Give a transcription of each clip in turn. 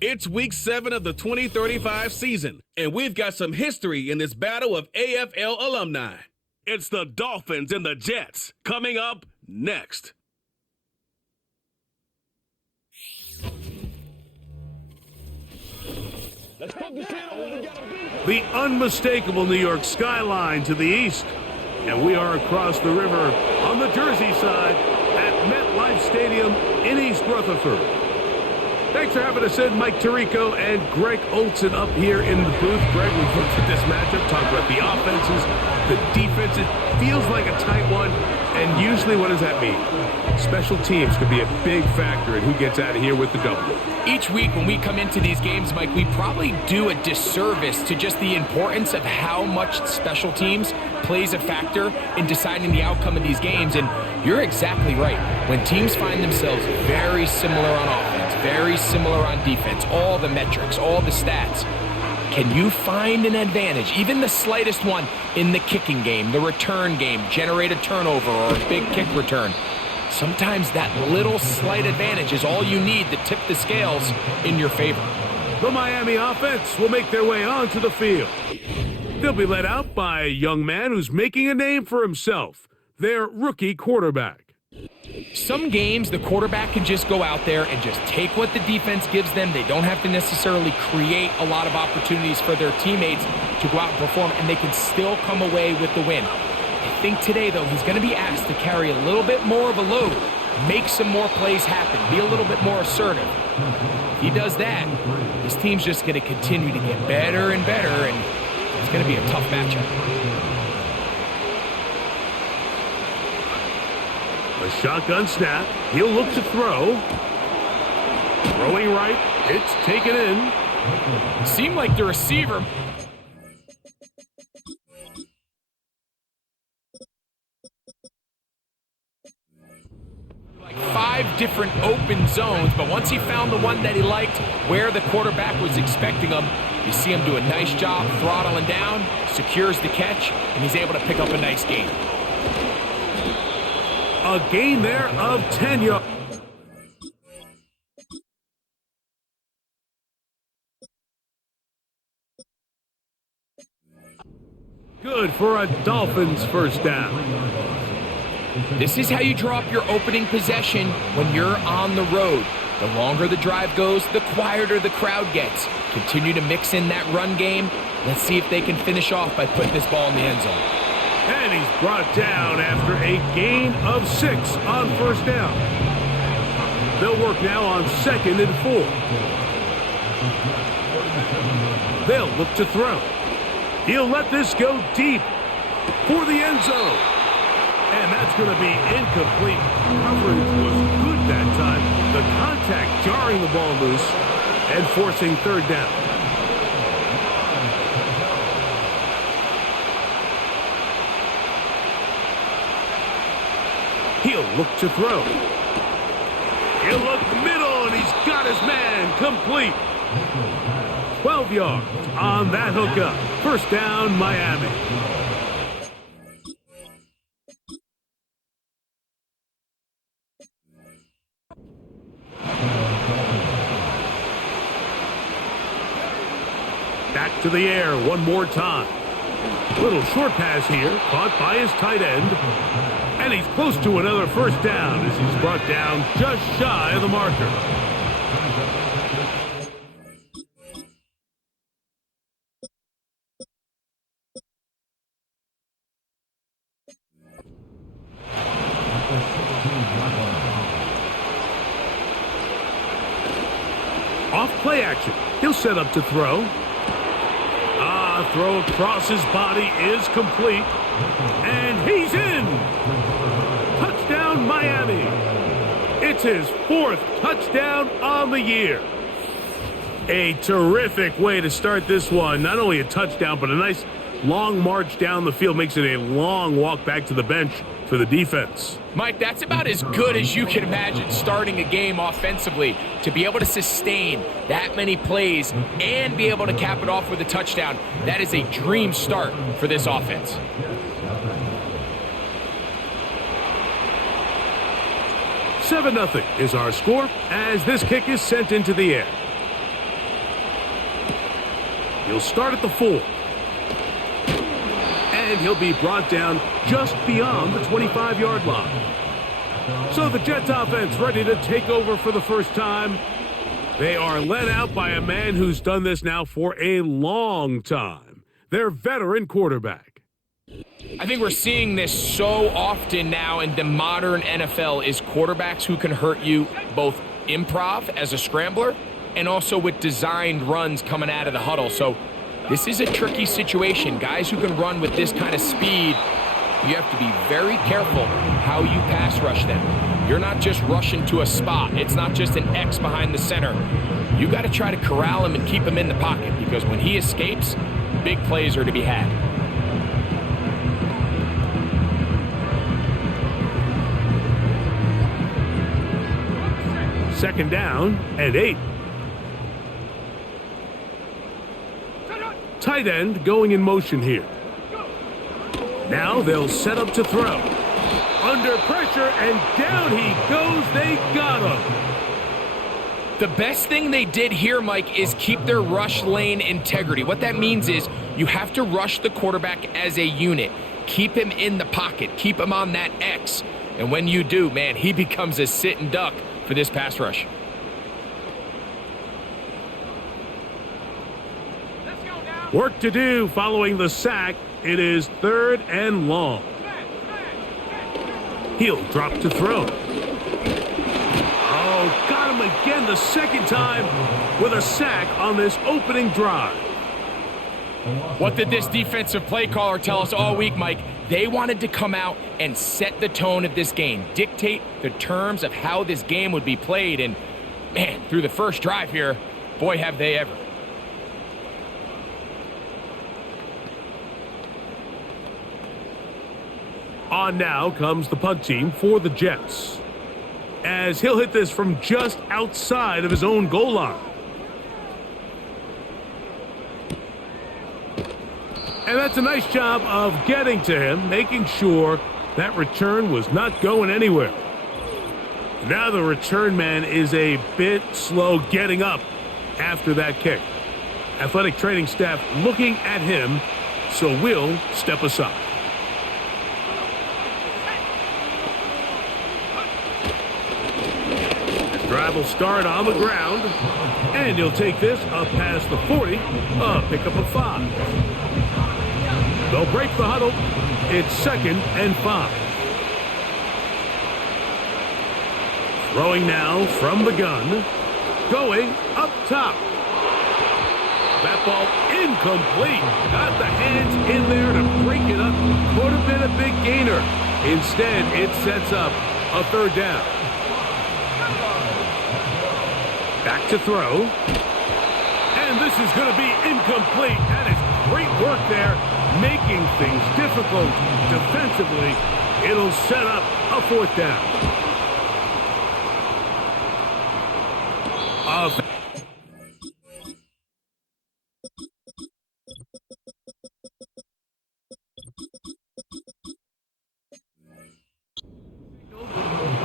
It's week 7 of the 2035 season, and we've got some history in this battle of AFL alumni. It's the Dolphins and the Jets coming up next. The unmistakable New York skyline to the east, and we are across the river on the Jersey side at MetLife Stadium in East Rutherford. Thanks for having us in, Mike Tirico and Greg Olson up here in the booth. Greg, we've looked at this matchup, talked about the offenses, the defenses. Feels like a tight one, and usually what does that mean? Special teams could be a big factor in who gets out of here with the W. Each week when we come into these games, Mike, we probably do a disservice to just the importance of how much special teams plays a factor in deciding the outcome of these games. And you're exactly right. When teams find themselves very similar on offense, very similar on defense, all the metrics, all the stats, can you find an advantage, even the slightest one, in the kicking game, the return game, generate a turnover or a big kick return? Sometimes that little slight advantage is all you need to tip the scales in your favor. The Miami offense will make their way onto the field. They'll be led out by a young man who's making a name for himself, their rookie quarterback. Some games, the quarterback can just go out there and just take what the defense gives them. They don't have to necessarily create a lot of opportunities for their teammates to go out and perform, and they can still come away with the win. I think today, though, he's going to be asked to carry a little bit more of a load, make some more plays happen, be a little bit more assertive. If he does that, his team's just going to continue to get better and better, and it's going to be a tough matchup. A shotgun snap. He'll look to throw. Throwing right. It's taken in. Seemed like the receiver... like 5 different open zones, but once he found the one that he liked, where the quarterback was expecting him, you see him do a nice job throttling down, secures the catch, and he's able to pick up a nice gain. A gain there of 10 yards. Good for a Dolphins first down. This is how you draw up your opening possession when you're on the road. The longer the drive goes, the quieter the crowd gets. Continue to mix in that run game. Let's see if they can finish off by putting this ball in the end zone. And he's brought down after a gain of 6 on first down. They'll work now on 2nd and 4. They'll look to throw. He'll let this go deep for the end zone. And that's going to be incomplete. Coverage was good that time. The contact jarring the ball loose and forcing third down. He'll look to throw. He'll look middle, and he's got his man complete. 12 yards on that hookup. First down, Miami. Back to the air one more time. Little short pass here, caught by his tight end. And he's close to another first down as he's brought down just shy of the marker. Off play action. He'll set up to throw. Throw across his body is complete. And he's in. Touchdown, Miami. It's his 4th touchdown on the year. A terrific way to start this one. Not only a touchdown, but a nice long march down the field. Makes it a long walk back to the bench for the defense. Mike, that's about as good as you can imagine starting a game offensively. To be able to sustain that many plays and be able to cap it off with a touchdown, that is a dream start for this offense. $7-0 is our score as this kick is sent into the air. He'll start at the 4. And he'll be brought down just beyond the 25-yard line. So the Jets offense ready to take over for the first time. They are led out by a man who's done this now for a long time. Their veteran quarterback. I think we're seeing this so often now in the modern NFL is quarterbacks who can hurt you both improv as a scrambler and also with designed runs coming out of the huddle. So this is a tricky situation. Guys who can run with this kind of speed, you have to be very careful how you pass rush them. You're not just rushing to a spot. It's not just an X behind the center. You got to try to corral him and keep him in the pocket because when he escapes, big plays are to be had. Second down and 8. Tight end going in motion here. Now they'll set up to throw. Under pressure, and down he goes. They got him. The best thing they did here, Mike, is keep their rush lane integrity. What that means is you have to rush the quarterback as a unit. Keep him in the pocket. Keep him on that X. And when you do, man, he becomes a sit and duck for this pass rush. Work to do following the sack. It is 3rd and long. He'll drop to throw. Oh, got him again the second time with a sack on this opening drive. What did this defensive play caller tell us all week, Mike? They wanted to come out and set the tone of this game, dictate the terms of how this game would be played. And, man, through the first drive here, boy, have they ever. On now comes the punt team for the Jets, as he'll hit this from just outside of his own goal line. And that's a nice job of getting to him, making sure that return was not going anywhere. Now the return man is a bit slow getting up after that kick. Athletic training staff looking at him, so we'll step aside. Drive will start on the ground, and he'll take this up past the 40, a pickup of 5. They'll break the huddle. It's 2nd and 5. Throwing now from the gun, going up top. That ball incomplete. Got the hands in there to break it up. Could have been a big gainer. Instead, it sets up a 3rd down. Back to throw. And this is going to be incomplete. That is great work there, making things difficult defensively. It'll set up a 4th down.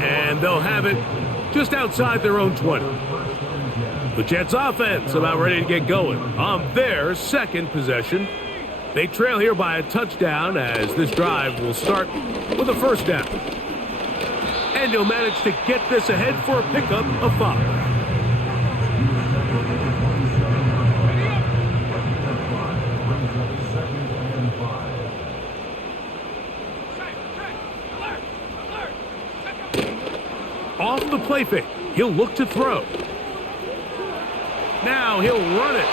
And they'll have it just outside their own 20. The Jets offense about ready to get going on their 2nd possession. They trail here by a touchdown as this drive will start with a 1st down. And he'll manage to get this ahead for a pickup of 5. Off the play fake, he'll look to throw. Now he'll run it.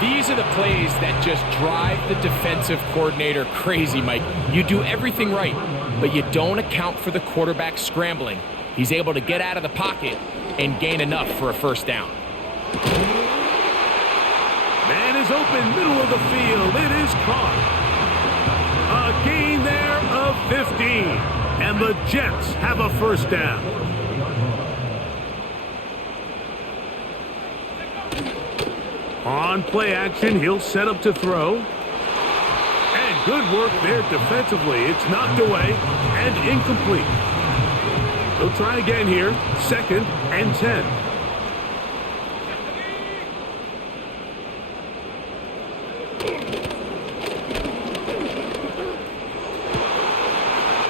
These are the plays that just drive the defensive coordinator crazy, Mike. You do everything right, but you don't account for the quarterback scrambling. He's able to get out of the pocket and gain enough for a 1st down. Man is open, middle of the field. It is caught. A gain there of 15. And the Jets have a 1st down. On play action, he'll set up to throw. And good work there defensively. It's knocked away and incomplete. He'll try again here. 2nd and 10.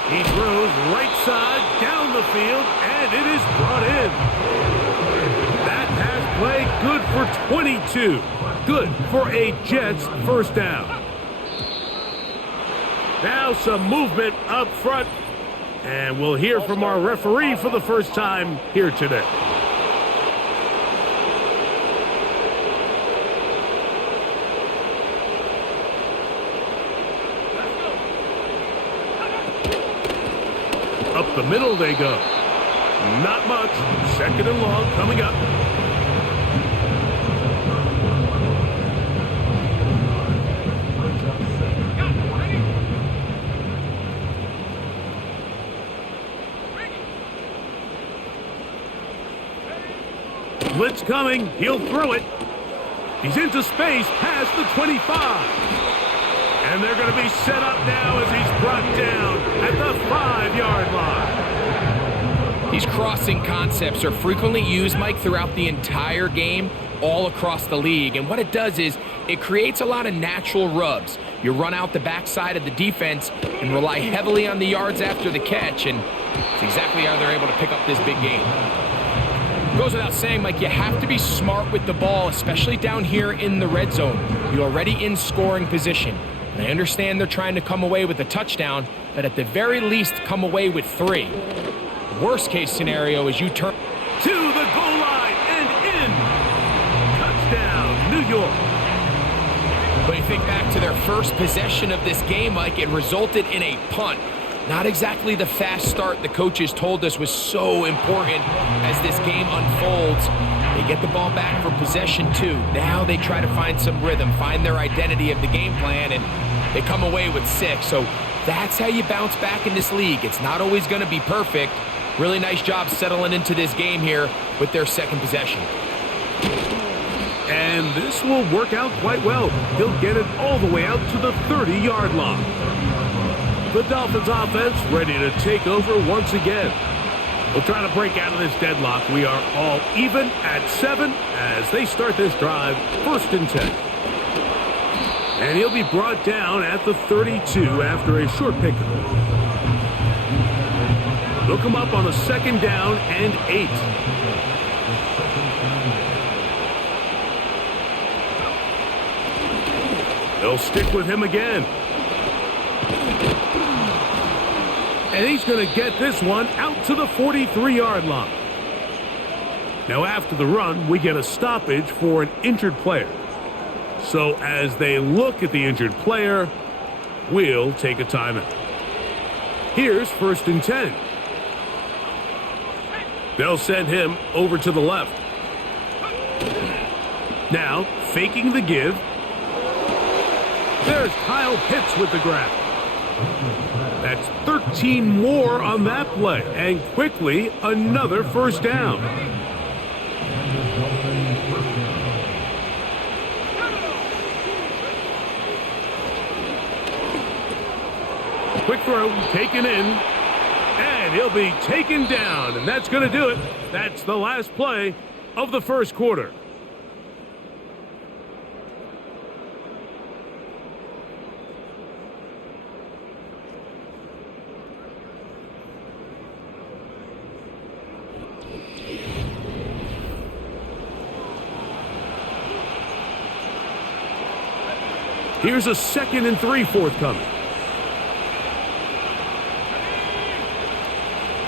He throws right side down the field, and it is brought in. That pass play good for 22. Good for a Jets first down. Now some movement up front, and we'll hear from our referee for the first time here today. Up the middle they go. Not much. Second and long coming up. Blitz coming. He'll throw it. He's into space past the 25. And they're going to be set up now as he's brought down at the 5-yard line. These crossing concepts are frequently used, Mike, throughout the entire game, all across the league. And what it does is it creates a lot of natural rubs. You run out the backside of the defense and rely heavily on the yards after the catch, and it's exactly how they're able to pick up this big game. Goes without saying, Mike, you have to be smart with the ball, especially down here in the red zone. You're already in scoring position. And I understand they're trying to come away with a touchdown, but at the very least, come away with 3. Worst case scenario is you turn to the goal line and in. Touchdown, New York. When you think back to their first possession of this game, Mike, it resulted in a punt. Not exactly the fast start the coaches told us was so important as this game unfolds. They get the ball back for possession 2. Now they try to find some rhythm, find their identity of the game plan, and they come away with 6. So that's how you bounce back in this league. It's not always going to be perfect. Really nice job settling into this game here with their second possession. And this will work out quite well. He'll get it all the way out to the 30-yard line. The Dolphins offense ready to take over once again. We'll try to break out of this deadlock. We are all even at 7 as they start this drive, 1st and 10. And he'll be brought down at the 32 after a short pickup. They'll come up on a 2nd down and 8. They'll stick with him again. And he's going to get this one out to the 43-yard line. Now after the run, we get a stoppage for an injured player. So as they look at the injured player, we'll take a timeout. Here's 1st and 10. They'll send him over to the left. Now, faking the give. There's Kyle Pitts with the grab. That's 13 more on that play, and quickly another 1st down. Quick throw, taken in, and he'll be taken down, and that's going to do it. That's the last play of the 1st quarter. Here's a 2nd and 3 forthcoming.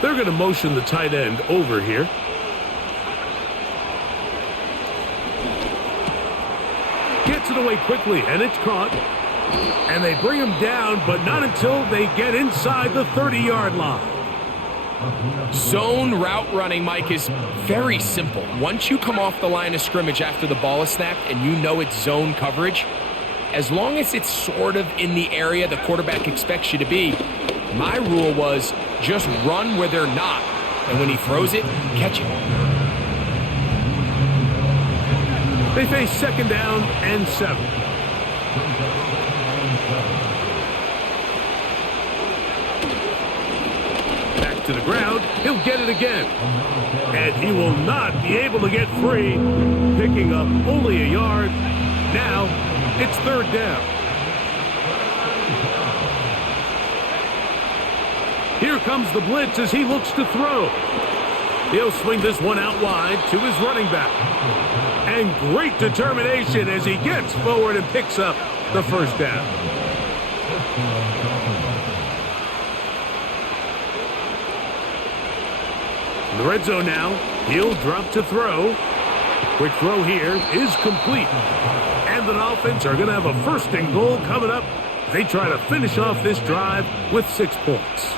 They're going to motion the tight end over here. Gets it away quickly, and it's caught. And they bring him down, but not until they get inside the 30-yard line. Zone route running, Mike, is very simple. Once you come off the line of scrimmage after the ball is snapped and you know it's zone coverage, as long as it's sort of in the area the quarterback expects you to be, my rule was just run where they're not. And when he throws it, catch it. They face 2nd down and 7. Back to the ground. He'll get it again. And he will not be able to get free, picking up only a yard. Now it's 3rd down. Here comes the blitz as he looks to throw. He'll swing this one out wide to his running back. And great determination as he gets forward and picks up the first down. In the red zone now, he'll drop to throw. Quick throw here is complete. And the Dolphins are going to have a first and goal coming up. They try to finish off this drive with 6 points.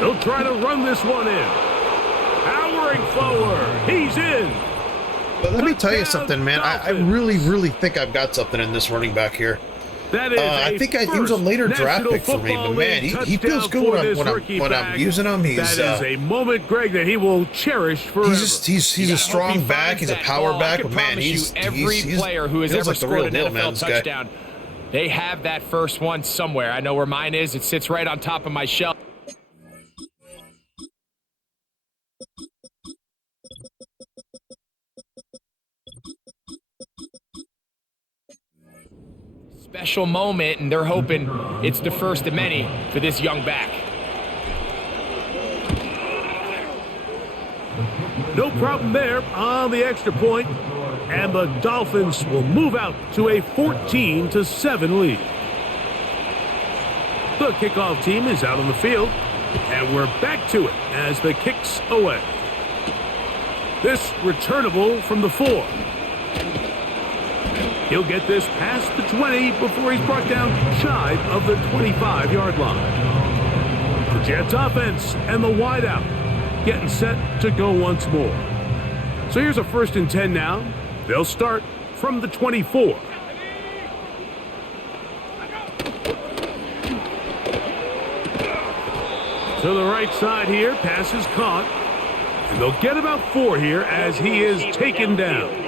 They'll try to run this one in. Powering forward. He's in. But let me tell you something, man. I really think I've got something in this running back here. That is I think he was a later draft pick for me, but man, he feels good when I'm using him. That is a moment, Greg, that he will cherish forever. He's a strong back. He's a power back, but man, he's every player who has ever scored an NFL touchdown. They have that first one somewhere. I know where mine is. It sits right on top of my shelf. Special moment, and they're hoping it's the first of many for this young back. No problem there on the extra point, and the Dolphins will move out to a 14-7 lead. The kickoff team is out on the field, and we're back to it as the kick's away. This returnable from the 4. He'll get this past the 20 before he's brought down shy of the 25-yard line. The Jets offense and the wideout getting set to go once more. So here's a 1st and 10 now. They'll start from the 24. To the right side here, pass is caught. And they'll get about 4 here as he is taken down.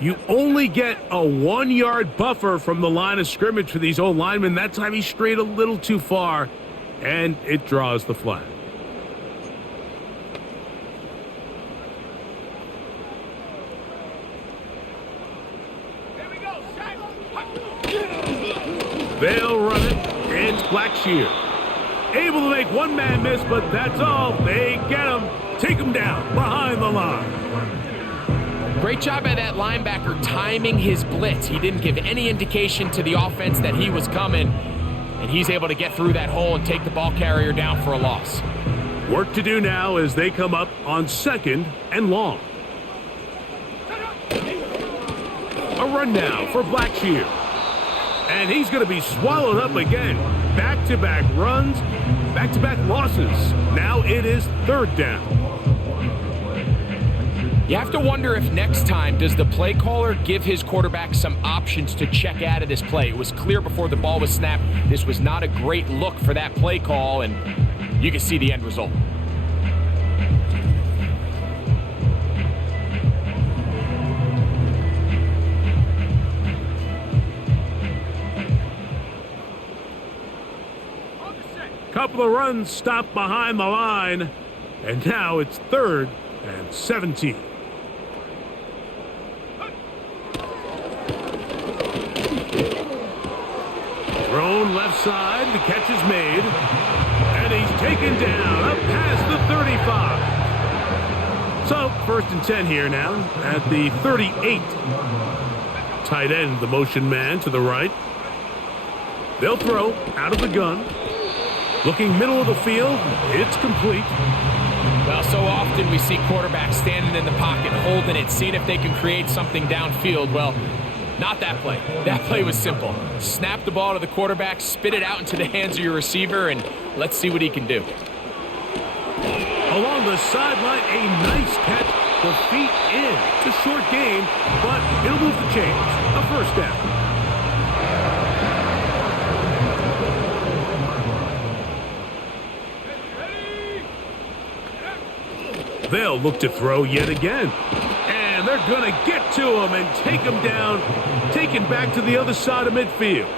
You only get a 1-yard buffer from the line of scrimmage for these old linemen. That time he strayed a little too far, and it draws the flag. They'll run it. It's Blackshear. Able to make one man miss, but that's all. They get him. Take him down behind the line. Great job by that linebacker timing his blitz. He didn't give any indication to the offense that he was coming, and he's able to get through that hole and take the ball carrier down for a loss. Work to do now as they come up on 2nd and long. A run now for Blackshear. And he's going to be swallowed up again. Back-to-back runs, back-to-back losses. Now it is 3rd down. You have to wonder if next time, does the play caller give his quarterback some options to check out of this play? It was clear before the ball was snapped, this was not a great look for that play call, and you can see the end result. Couple of runs stopped behind the line, and now it's 3rd and 17. Thrown left side, the catch is made, and he's taken down up past the 35. So 1st and 10 here now at the 38. Tight end, the motion man to the right. They'll throw out of the gun. Looking middle of the field, it's complete. Well, so often we see quarterbacks standing in the pocket, holding it, seeing if they can create something downfield. Well, not that play. That play was simple. Snap the ball to the quarterback, spit it out into the hands of your receiver, and let's see what he can do. Along the sideline, a nice catch. The feet in. It's a short game, but it'll move the chains. A 1st down. They'll look to throw yet again. And they're going to get to him and take him down, taken back to the other side of midfield.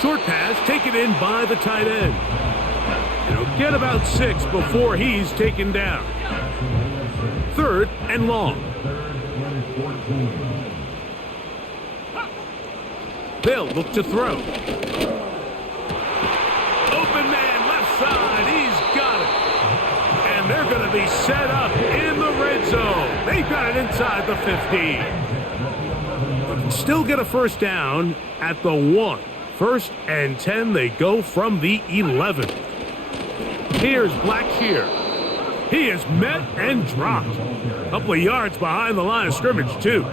Short pass taken in by the tight end. He'll get about 6 before he's taken down. 3rd and long. They'll look to throw. Open man, left side. He's got it. And they're going to be set up in the red zone. They've got it inside the 15. They can still get a first down at the 1. 1st and 10. They go from the 11. Here's Blackshear. He is met and dropped. A couple of yards behind the line of scrimmage, too.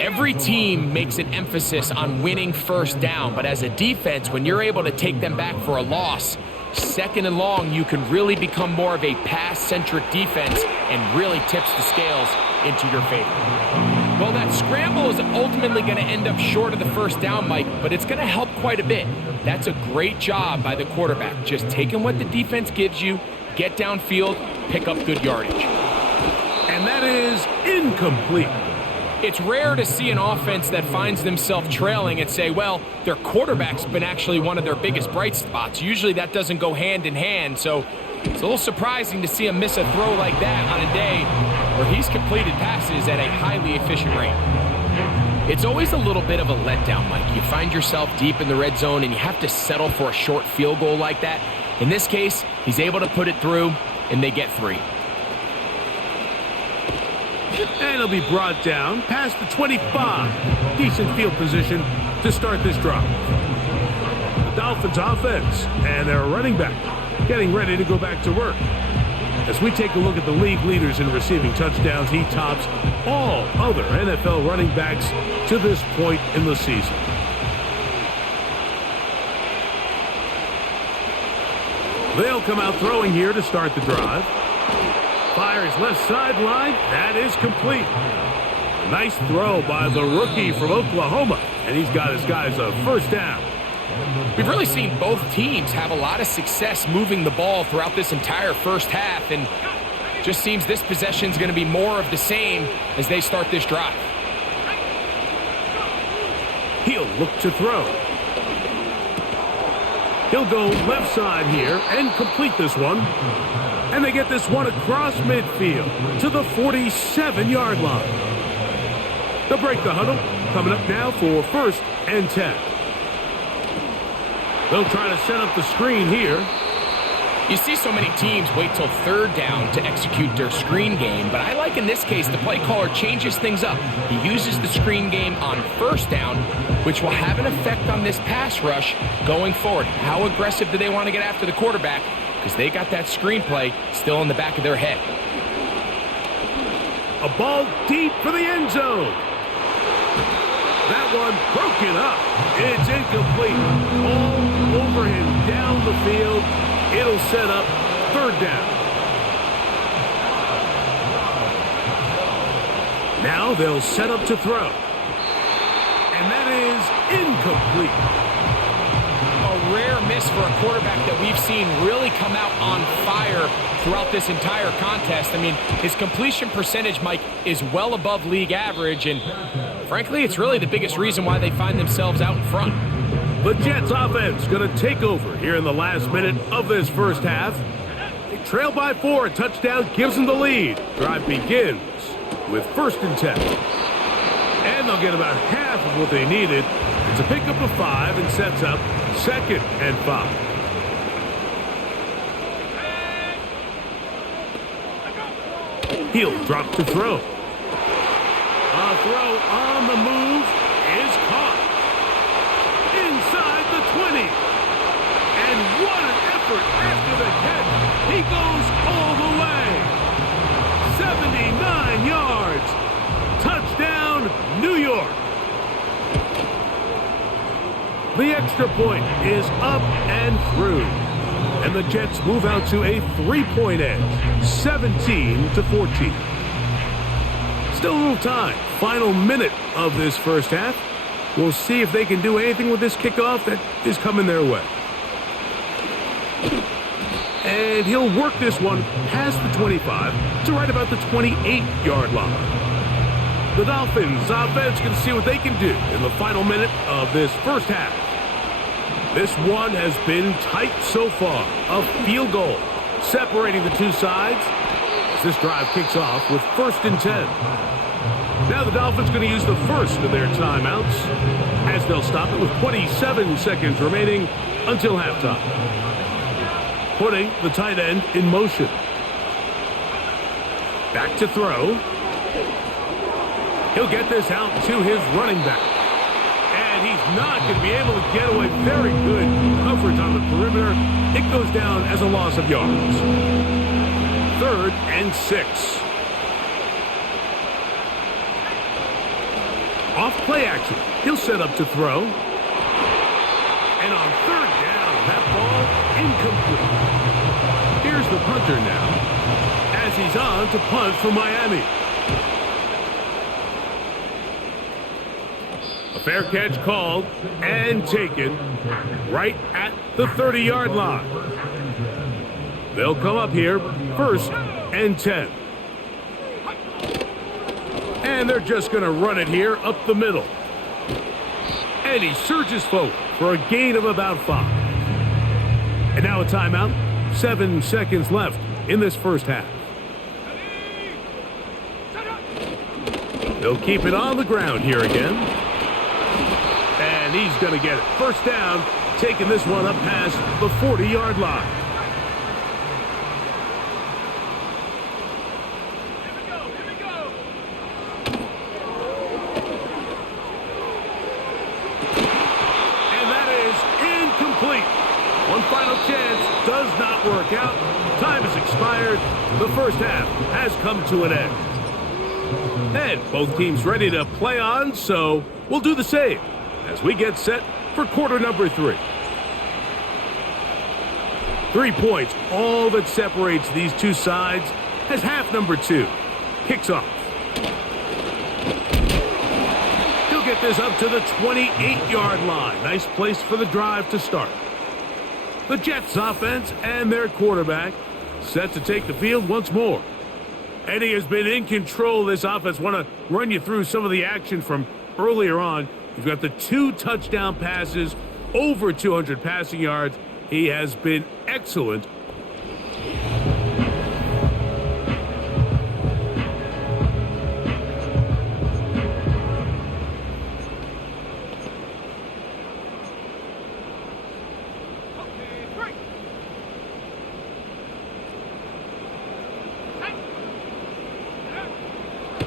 Every team makes an emphasis on winning first down, but as a defense, when you're able to take them back for a loss, 2nd and long, you can really become more of a pass-centric defense and really tips the scales into your favor. Well, that scramble is ultimately going to end up short of the first down, Mike, but it's going to help quite a bit. That's a great job by the quarterback, just taking what the defense gives you, get downfield, pick up good yardage. And that is incomplete. It's rare to see an offense that finds themselves trailing and say, well, their quarterback's been actually one of their biggest bright spots. Usually that doesn't go hand in hand, so it's a little surprising to see him miss a throw like that on a day where he's completed passes at a highly efficient rate. It's always a little bit of a letdown, Mike. You find yourself deep in the red zone and you have to settle for a short field goal like that. In this case, he's able to put it through, and they get 3. And he'll be brought down past the 25. Decent field position to start this drive. The Dolphins offense and their running back getting ready to go back to work. As we take a look at the league leaders in receiving touchdowns, he tops all other NFL running backs to this point in the season. They'll come out throwing here to start the drive. Fires left sideline. That is complete. A nice throw by the rookie from Oklahoma. And he's got his guys a first down. We've really seen both teams have a lot of success moving the ball throughout this entire first half. And just seems this possession is going to be more of the same as they start this drive. He'll look to throw. He'll go left side here and complete this one. And they get this one across midfield to the 47-yard line. They'll break the huddle. Coming up now for 1st and 10. They'll try to set up the screen here. You see so many teams wait till 3rd down to execute their screen game, but I like in this case the play caller changes things up. He uses the screen game on 1st down, which will have an effect on this pass rush going forward. How aggressive do they want to get after the quarterback? Because they got that screenplay still in the back of their head. A ball deep for the end zone. That one broken up. It's incomplete. All over him down the field. It'll set up 3rd down. Now they'll set up to throw. And that is incomplete. A rare miss for a quarterback that we've seen really come out on fire throughout this entire contest. I mean, his completion percentage, Mike, is well above league average, and frankly, it's really the biggest reason why they find themselves out in front. The Jets offense going to take over here in the last minute of this first half. They trail by 4. A touchdown gives them the lead. Drive begins with 1st and 10. And they'll get about half of what they needed. It's a pickup of 5 and sets up 2nd and 5. He'll drop to throw. A throw on the move is caught. Inside the 20. And what an effort after the catch. He goes all the way. 79 yards. Touchdown, New York. The extra point is up and through. And the Jets move out to a 3-point edge, 17-14. Still a little time. Final minute of this first half. We'll see if they can do anything with this kickoff that is coming their way. And he'll work this one past the 25 to right about the 28-yard line. The Dolphins offense can see what they can do in the final minute of this first half. This one has been tight so far. A field goal separating the two sides as this drive kicks off with 1st and 10. Now the Dolphins going to use the first of their timeouts as they'll stop it with 27 seconds remaining until halftime. Putting the tight end in motion. Back to throw. He'll get this out to his running back. And he's not going to be able to get away. Very good coverage on the perimeter. It goes down as a loss of yards. 3rd and 6. Off play action. He'll set up to throw. And on 3rd down, that ball incomplete. Here's the punter now as he's on to punt for Miami. A fair catch called and taken right at the 30-yard line. They'll come up here 1st and 10. And they're just going to run it here up the middle. And he surges forward for a gain of about 5. And now a timeout. 7 seconds left in this first half. They'll keep it on the ground here again. And he's going to get it. 1st down, taking this one up past the 40-yard line. And that is incomplete. One final chance does not work out. Time has expired. The first half has come to an end. And both teams ready to play on, so we'll do the same as we get set for quarter number 3. 3 points, all that separates these two sides as half number 2 kicks off. He'll get this up to the 28-yard line. Nice place for the drive to start. The Jets offense and their quarterback set to take the field once more. Eddie has been in control of this offense. Want to run you through some of the action from earlier on. You've got the 2 touchdown passes, over 200 passing yards. He has been excellent.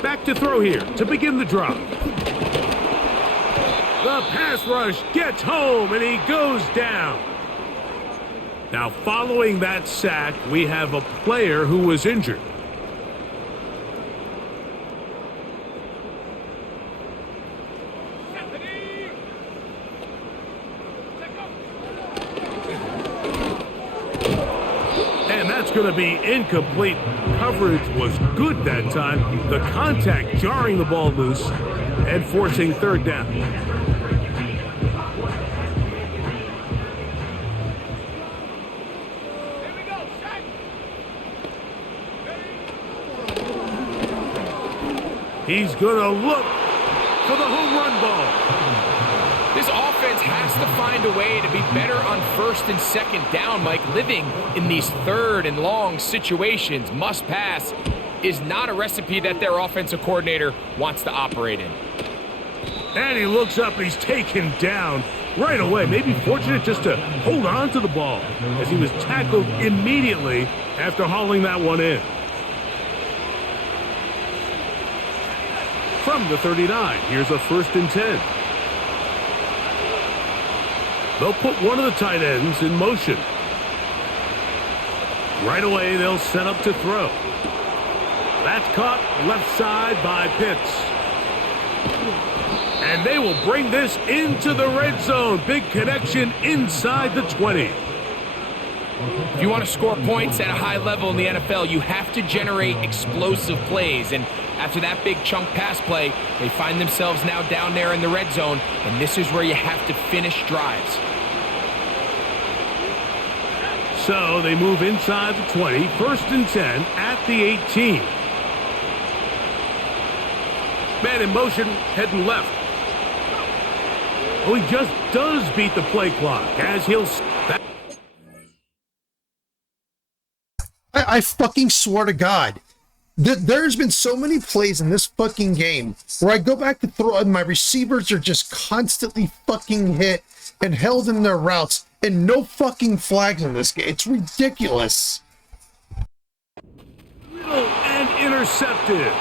Back to throw here to begin the drive. The pass rush gets home and he goes down. Now following that sack, we have a player who was injured. And that's going to be incomplete. Coverage was good that time. The contact jarring the ball loose and forcing 3rd down. He's going to look for the home run ball. This offense has to find a way to be better on 1st and 2nd down, Mike. Living in these 3rd and long situations, must pass, is not a recipe that their offensive coordinator wants to operate in. And he looks up and he's taken down right away. Maybe fortunate just to hold on to the ball as he was tackled immediately after hauling that one in. From the 39, here's a 1st and 10. They'll put one of the tight ends in motion. Right away, they'll set up to throw. That's caught left side by Pitts. And they will bring this into the red zone. Big connection inside the 20. If you want to score points at a high level in the NFL, you have to generate explosive plays. And after that big chunk pass play, they find themselves now down there in the red zone, and this is where you have to finish drives. So they move inside the 20, 1st and 10 at the 18. Man in motion, heading left. Oh, he just does beat the play clock as he'll... I fucking swear to God, there's been so many plays in this fucking game where I go back to throw and my receivers are just constantly fucking hit and held in their routes and no fucking flags in this game. It's ridiculous. And intercepted.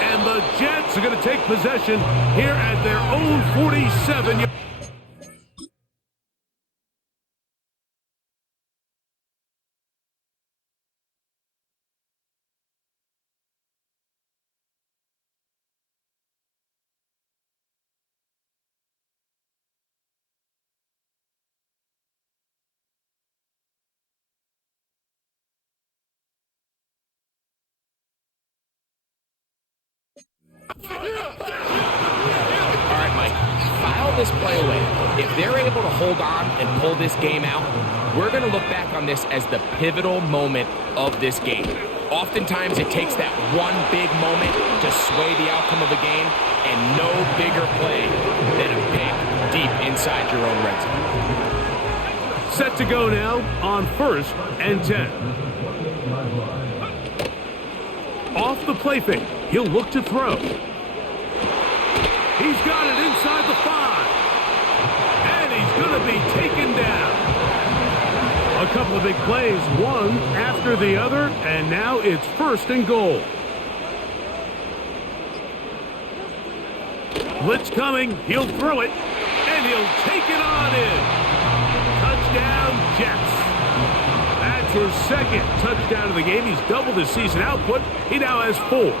And the Jets are going to take possession here at their own 47. All right, Mike, file this play away. If they're able to hold on and pull this game out, we're going to look back on this as the pivotal moment of this game. Oftentimes, it takes that one big moment to sway the outcome of a game, and no bigger play than a pick deep inside your own red zone. Set to go now on 1st and 10. Off the play fake. He'll look to throw. He's got it inside the 5. And he's going to be taken down. A couple of big plays, one after the other, and now it's 1st and goal. Blitz coming. He'll throw it, and he'll take it on in. Touchdown, Jets. That's his 2nd touchdown of the game. He's doubled his season output. He now has 4.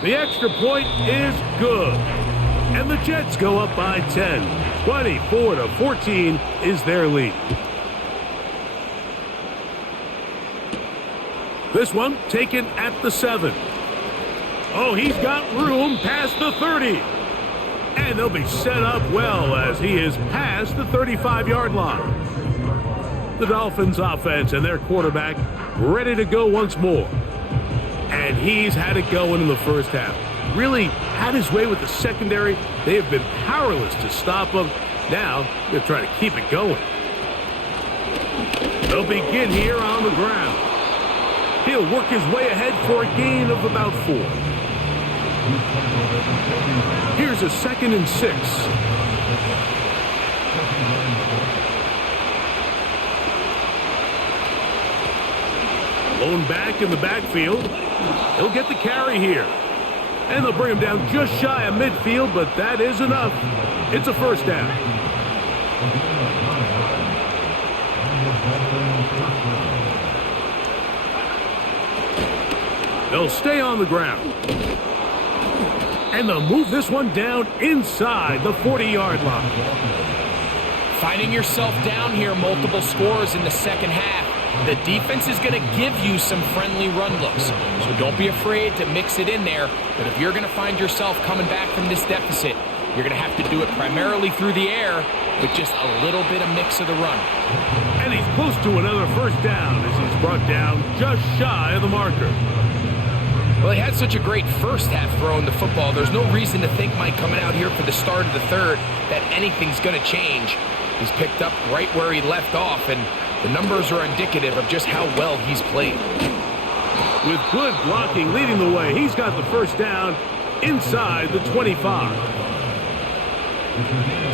The extra point is good. And the Jets go up by 10. 24-14 is their lead. This one taken at the 7. Oh, he's got room past the 30. And they'll be set up well as he is past the 35-yard line. The Dolphins offense and their quarterback ready to go once more. And he's had it going in the first half. Really had his way with the secondary. They have been powerless to stop him. Now they're trying to keep it going. They'll begin here on the ground. He'll work his way ahead for a gain of about 4. Here's a 2nd and 6. Lone back in the backfield. He'll get the carry here. And they'll bring him down just shy of midfield, but that is enough. It's a 1st down. They'll stay on the ground. And they'll move this one down inside the 40-yard line. Finding yourself down here, multiple scores in the second half. The defense is going to give you some friendly run looks, so don't be afraid to mix it in there. But if you're going to find yourself coming back from this deficit, you're going to have to do it primarily through the air with just a little bit of mix of the run. And he's close to another 1st down as he's brought down just shy of the marker. Well, he had such a great first half throwing the football. There's no reason to think, Mike, coming out here for the start of the 3rd, that anything's going to change. He's picked up right where he left off, and the numbers are indicative of just how well he's played. With good blocking leading the way, he's got the 1st down inside the 25.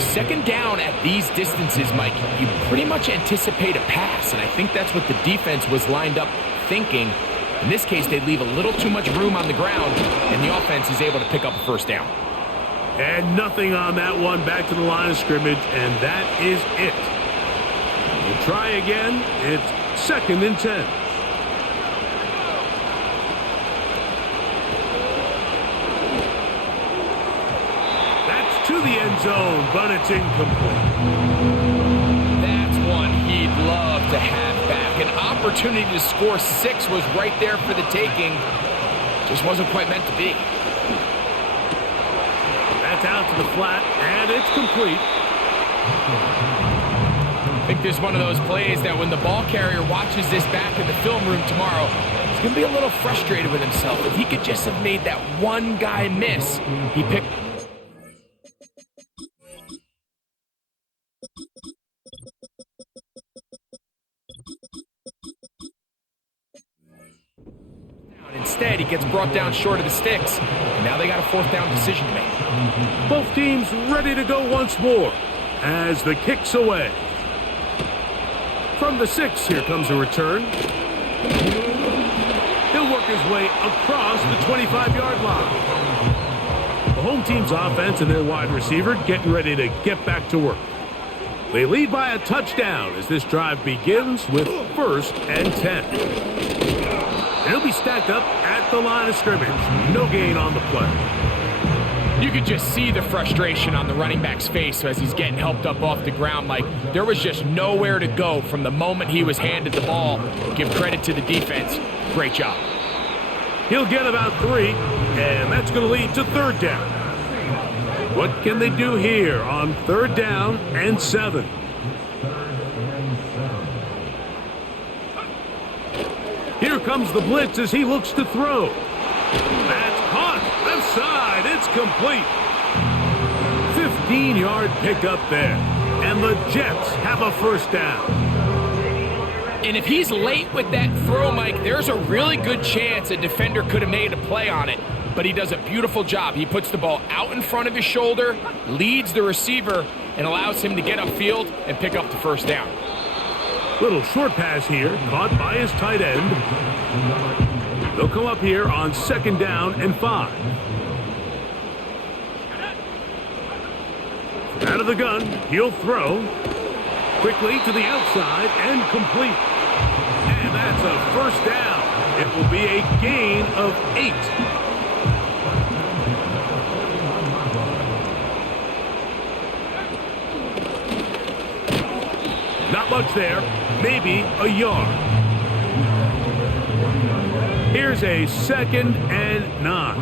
2nd down at these distances, Mike, you pretty much anticipate a pass, and I think that's what the defense was lined up thinking. In this case, they leave a little too much room on the ground, and the offense is able to pick up a 1st down. And nothing on that one, back to the line of scrimmage, and that is it. We'll try again. It's 2nd and 10. That's to the end zone, but it's incomplete. the halfback. An opportunity to score 6 was right there for the taking. Just wasn't quite meant to be. That's out to the flat, and it's complete. I think this is one of those plays that when the ball carrier watches this back in the film room tomorrow, he's going to be a little frustrated with himself. If he could just have made that one guy miss, he picked... Instead, he gets brought down short of the sticks, and now they got a 4th down decision to make. Both teams ready to go once more as the kick's away. From the 6, here comes a return. He'll work his way across the 25-yard line. The home team's offense and their wide receiver getting ready to get back to work. They lead by a touchdown as this drive begins with 1st and 10. It'll be stacked up at the line of scrimmage. No gain on the play. You could just see the frustration on the running back's face as he's getting helped up off the ground. Like, there was just nowhere to go from the moment he was handed the ball. Give credit to the defense. Great job. He'll get about 3, and that's going to lead to 3rd down. What can they do here on 3rd down and 7? Here comes the blitz as he looks to throw. That's caught. Left side. It's complete. 15-yard pickup there. And the Jets have a 1st down. And if he's late with that throw, Mike, there's a really good chance a defender could have made a play on it. But he does a beautiful job. He puts the ball out in front of his shoulder, leads the receiver, and allows him to get upfield and pick up the 1st down. Little short pass here, caught by his tight end. They'll come up here on 2nd down and 5. Out of the gun, he'll throw. Quickly to the outside and complete. And that's a 1st down. It will be a gain of 8. Not much there, maybe a yard. Here's a 2nd and 9.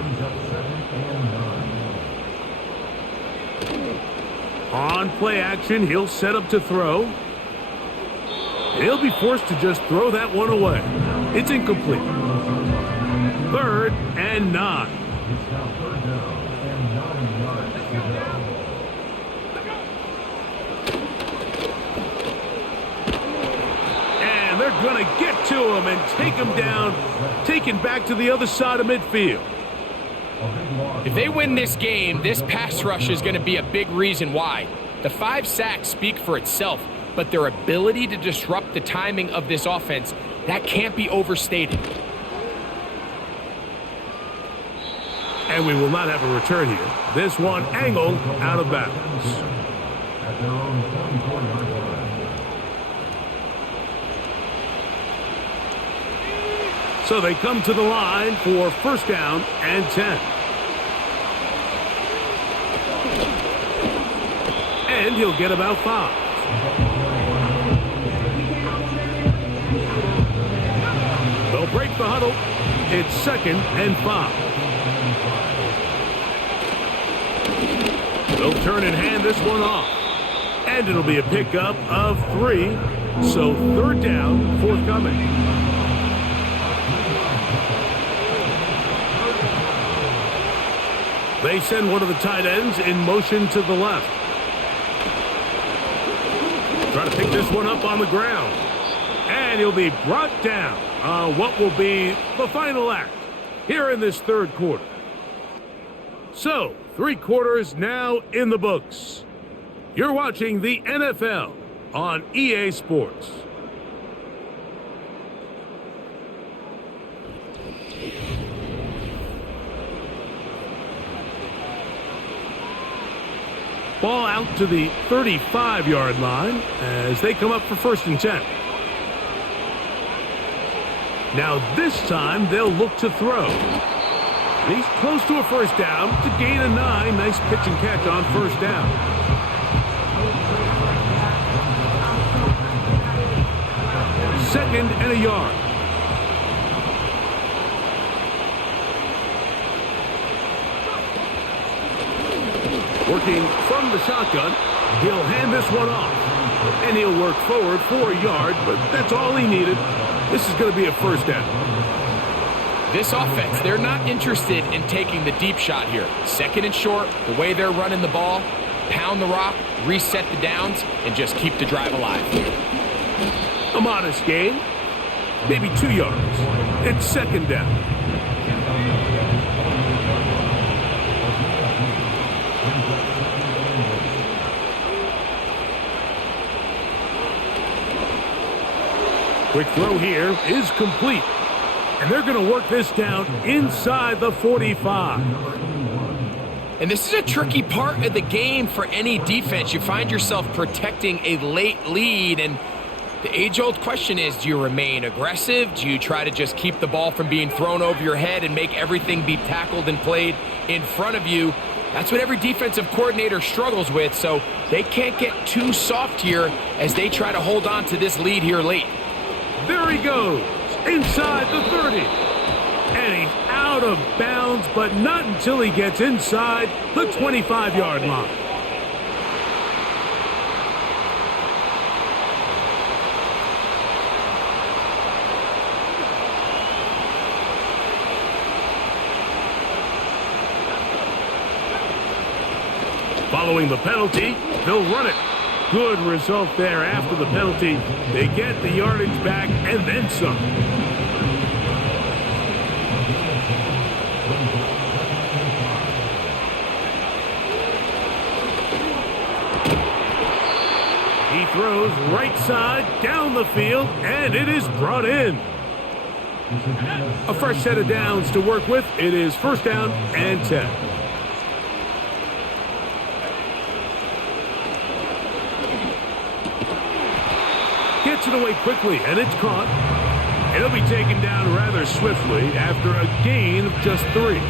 On play action, he'll set up to throw. He'll be forced to just throw that one away. It's incomplete. 3rd and 9. They're going to get to him and take him down, taken back to the other side of midfield. If they win this game, this pass rush is going to be a big reason why. The 5 sacks speak for itself, but their ability to disrupt the timing of this offense, that can't be overstated. And we will not have a return here. This one angled out of bounds. So they come to the line for 1st down and 10. And he'll get about 5. They'll break the huddle. It's 2nd and 5. They'll turn and hand this one off. And it'll be a pickup of 3. So 3rd down forthcoming. They send one of the tight ends in motion to the left. Trying to pick this one up on the ground. And he'll be brought down on what will be the final act here in this 3rd quarter. So, 3 quarters now in the books. You're watching the NFL on EA Sports. Ball out to the 35-yard line as they come up for 1st and 10. Now this time they'll look to throw. He's close to a 1st down to gain a 9. Nice pitch and catch on 1st down. 2nd and a yard. Working from the shotgun, he'll hand this one off. And he'll work forward for a yard, but that's all he needed. This is going to be a first down. This offense, they're not interested in taking the deep shot here. 2nd and short, the way they're running the ball, pound the rock, reset the downs, and just keep the drive alive. A modest gain, maybe 2 yards. It's 2nd down. Quick throw here is complete. And they're going to work this down inside the 45. And this is a tricky part of the game for any defense. You find yourself protecting a late lead, and the age-old question is, do you remain aggressive? Do you try to just keep the ball from being thrown over your head and make everything be tackled and played in front of you? That's what every defensive coordinator struggles with, so they can't get too soft here as they try to hold on to this lead here late. There he goes, inside the 30. And he's out of bounds, but not until he gets inside the 25-yard line. Following the penalty, they'll run it. Good result there after the penalty. They get the yardage back and then some. He throws right side down the field, and it is brought in. A fresh set of downs to work with. It is 1st down and 10. Gets it away quickly, and it's caught. It'll be taken down rather swiftly after a gain of just 3.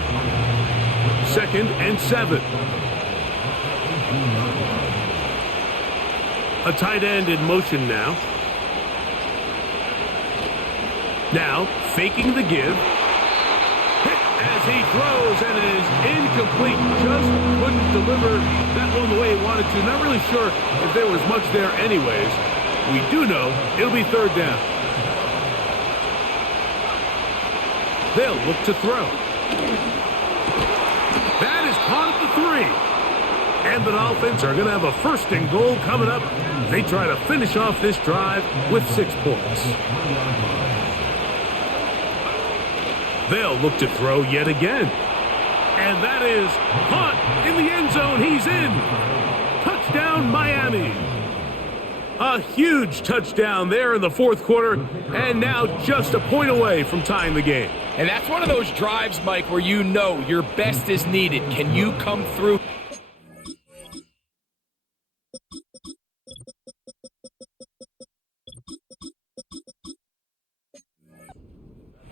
2nd and 7. A tight end in motion now. Now, faking the give. Hit as he throws, and it is incomplete. Just couldn't deliver that one the way he wanted to. Not really sure if there was much there anyways. We do know it'll be 3rd down. They'll look to throw. That is caught at the 3. And the Dolphins are going to have a 1st and goal coming up. They try to finish off this drive with 6 points. They'll look to throw yet again. And that is caught in the end zone. He's in. Touchdown, Miami. A huge touchdown there in the 4th quarter, and now just a point away from tying the game. And that's one of those drives, Mike, where you know your best is needed. Can you come through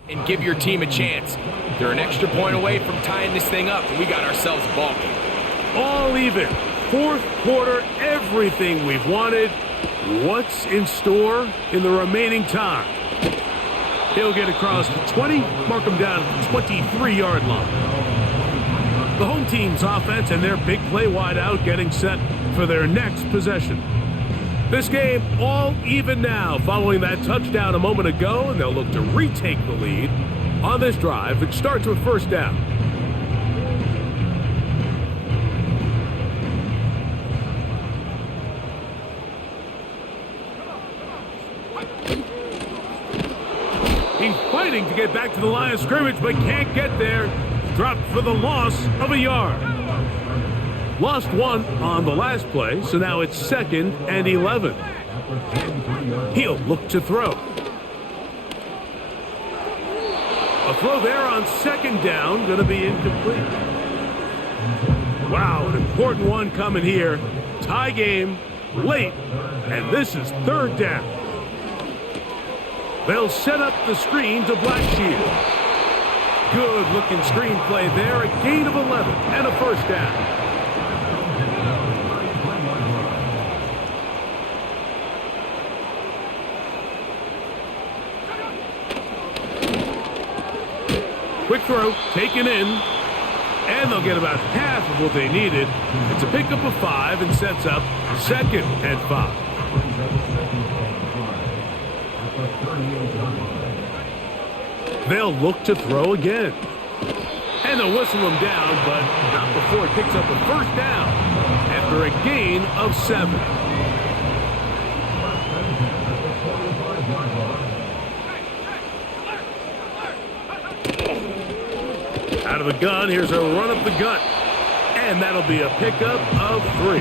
and give your team a chance? They're an extra point away from tying this thing up, and we got ourselves a ball game. All even. 4th quarter, everything we've wanted. What's in store in the remaining time? He'll get across the 20, mark him down at the 23-yard line. The home team's offense and their big play wide out getting set for their next possession. This game all even now following that touchdown a moment ago, and they'll look to retake the lead on this drive. It starts with 1st down. He's fighting to get back to the line of scrimmage, but can't get there. Dropped for the loss of a yard. Lost 1 on the last play, so now it's 2nd and 11. He'll look to throw. A throw there on 2nd down, going to be incomplete. Wow, an important one coming here. Tie game, late, and this is 3rd down. They'll set up the screen to Blackshear. Good-looking screen play there, a gain of 11 and a 1st down. Quick throw, taken in, and they'll get about half of what they needed. It's a pickup of 5 and sets up 2nd and 5. They'll look to throw again. And they'll whistle him down, but not before it picks up a first down after a gain of 7. Out of the gun, here's a run up the gut. And that'll be a pickup of 3.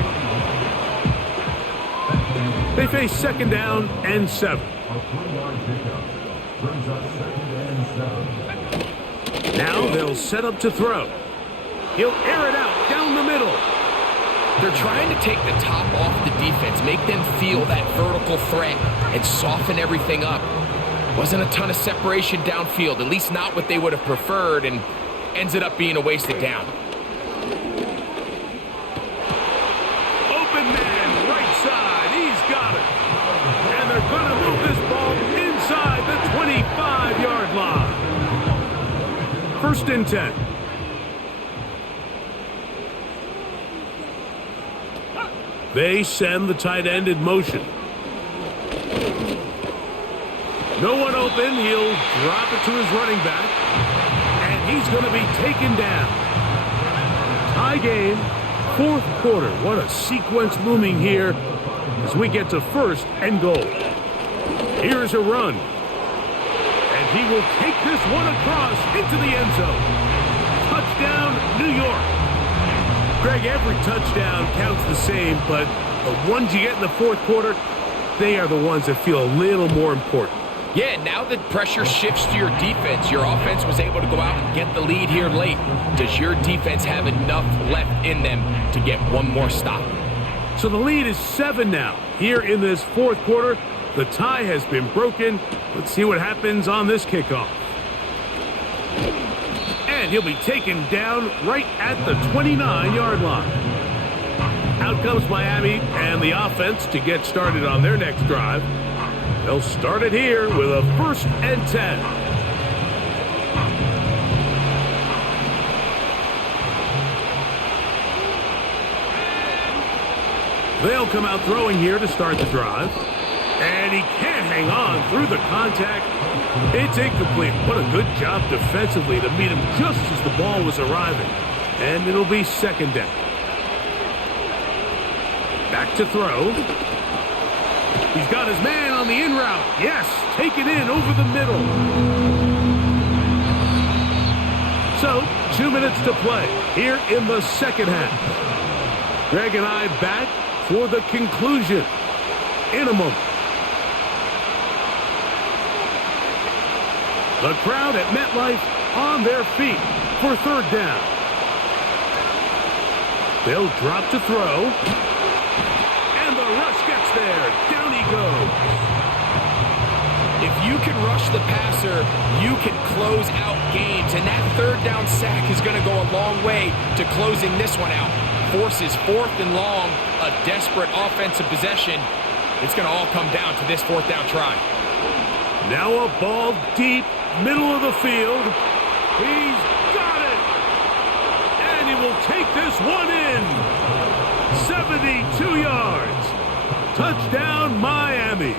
They face 2nd down and 7. Now they'll set up to throw. He'll air it out down the middle. They're trying to take the top off the defense, make them feel that vertical threat, and soften everything up. Wasn't a ton of separation downfield, at least not what they would have preferred, and ends it up being a wasted down. Open man, right side, he's got it. And they're going to move this ball inside the 25-yard line. 1st and 10. They send the tight end in motion. No one open. He'll drop it to his running back. And he's going to be taken down. Tie game, 4th quarter. What a sequence looming here as we get to 1st and goal. Here's a run. And he will take this one across into the end zone. Touchdown, New York. Greg, every touchdown counts the same, but the ones you get in the 4th quarter, they are the ones that feel a little more important. Yeah, now the pressure shifts to your defense. Your offense was able to go out and get the lead here late. Does your defense have enough left in them to get one more stop? So the lead is 7 now. Here in this 4th quarter, the tie has been broken. Let's see what happens on this kickoff. And he'll be taken down right at the 29-yard line. Out comes Miami and the offense to get started on their next drive. They'll start it here with a 1st and 10. They'll come out throwing here to start the drive. And he can't hang on through the contact. It's incomplete. What a good job defensively to meet him just as the ball was arriving. And it'll be 2nd down. Back to throw. He's got his man on the in route. Yes, take it in over the middle. So, 2 minutes to play here in the 2nd half. Greg and I back for the conclusion in a moment. The crowd at MetLife on their feet for 3rd down. They'll drop to throw. And the rush gets there. Down he goes. If you can rush the passer, you can close out games. And that 3rd down sack is going to go a long way to closing this one out. Forces 4th and long, a desperate offensive possession. It's going to all come down to this 4th down try. Now a ball deep, middle of the field. He's got it. And he will take this one in. 72 yards. Touchdown, Miami.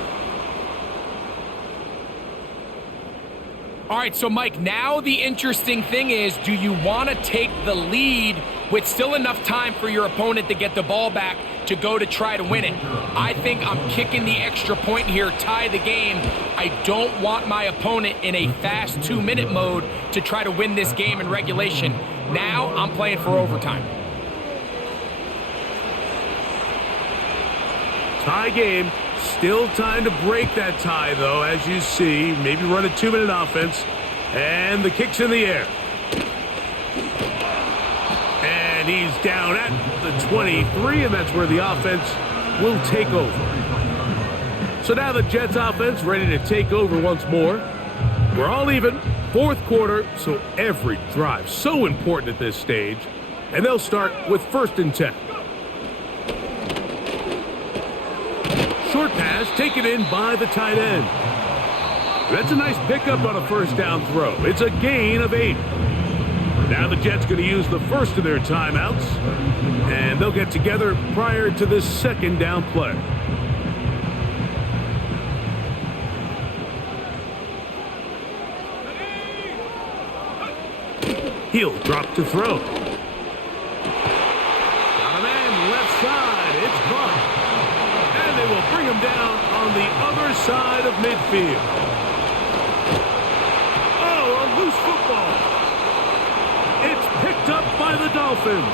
All right, so Mike, now the interesting thing is, do you want to take the lead with still enough time for your opponent to get the ball back to go to try to win it? I think I'm kicking the extra point here, tie the game. I don't want my opponent in a fast 2-minute mode to try to win this game in regulation. Now I'm playing for overtime. Tie game. Still time to break that tie, though, as you see. Maybe run a 2-minute offense. And the kick's in the air. And he's down at the 23, and that's where the offense will take over. So now the Jets offense ready to take over once more. We're all even. 4th quarter, so every drive so important at this stage. And they'll start with 1st and 10. Short pass taken in by the tight end. That's a nice pickup on a first down throw. It's a gain of 8. Now the Jets going to use the first of their timeouts, and they'll get together prior to this second down play. He'll drop to throw. Got a man left side. It's caught. And they will bring him down on the other side of midfield. Oh, a loose football. It's picked up by the Dolphins.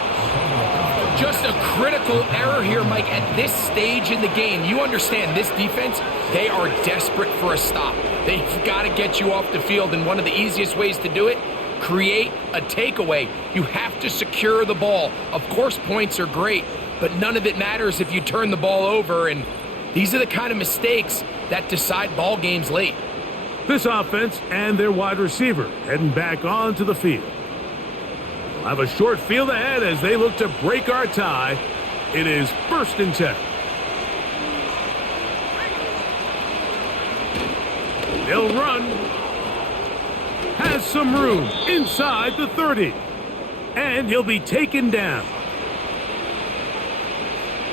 Just a critical error here, Mike, at this stage in the game. You understand this defense, they are desperate for a stop. They've got to get you off the field, and one of the easiest ways to do it, create a takeaway. You have to secure the ball. Of course, points are great, but none of it matters if you turn the ball over, and these are the kind of mistakes that decide ball games late. This offense and their wide receiver heading back onto the field. We'll have a short field ahead as they look to break our tie. It is 1st and 10. They'll run. Has some room inside the 30. And he'll be taken down.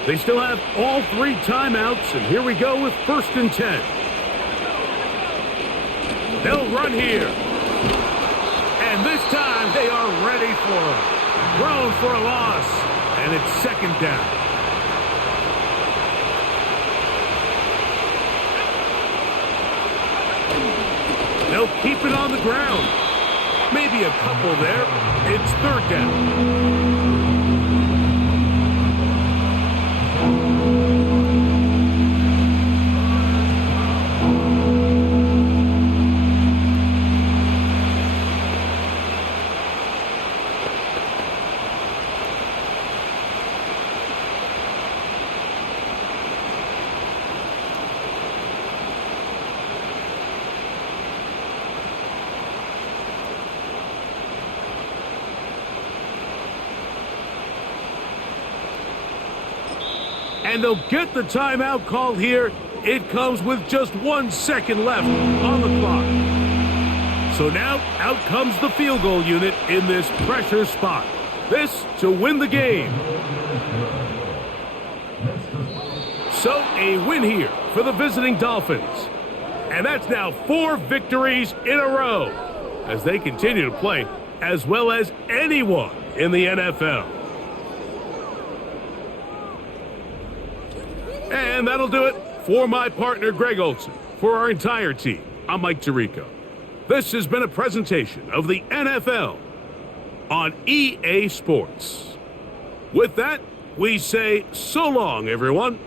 They still have all 3 timeouts, and here we go with 1st and 10. They'll run here. And this time they are ready for it. Thrown for a loss, and it's 2nd down. They'll keep it on the ground. Maybe a couple there. It's 3rd down. And they'll get the timeout called here. It comes with just 1 second left on the clock. So now out comes the field goal unit in this pressure spot. This to win the game. So a win here for the visiting Dolphins. And that's now 4 victories in a row as they continue to play as well as anyone in the NFL. And that'll do it for my partner, Greg Olson. For our entire team, I'm Mike Tirico. This has been a presentation of the NFL on EA Sports. With that, we say so long, everyone.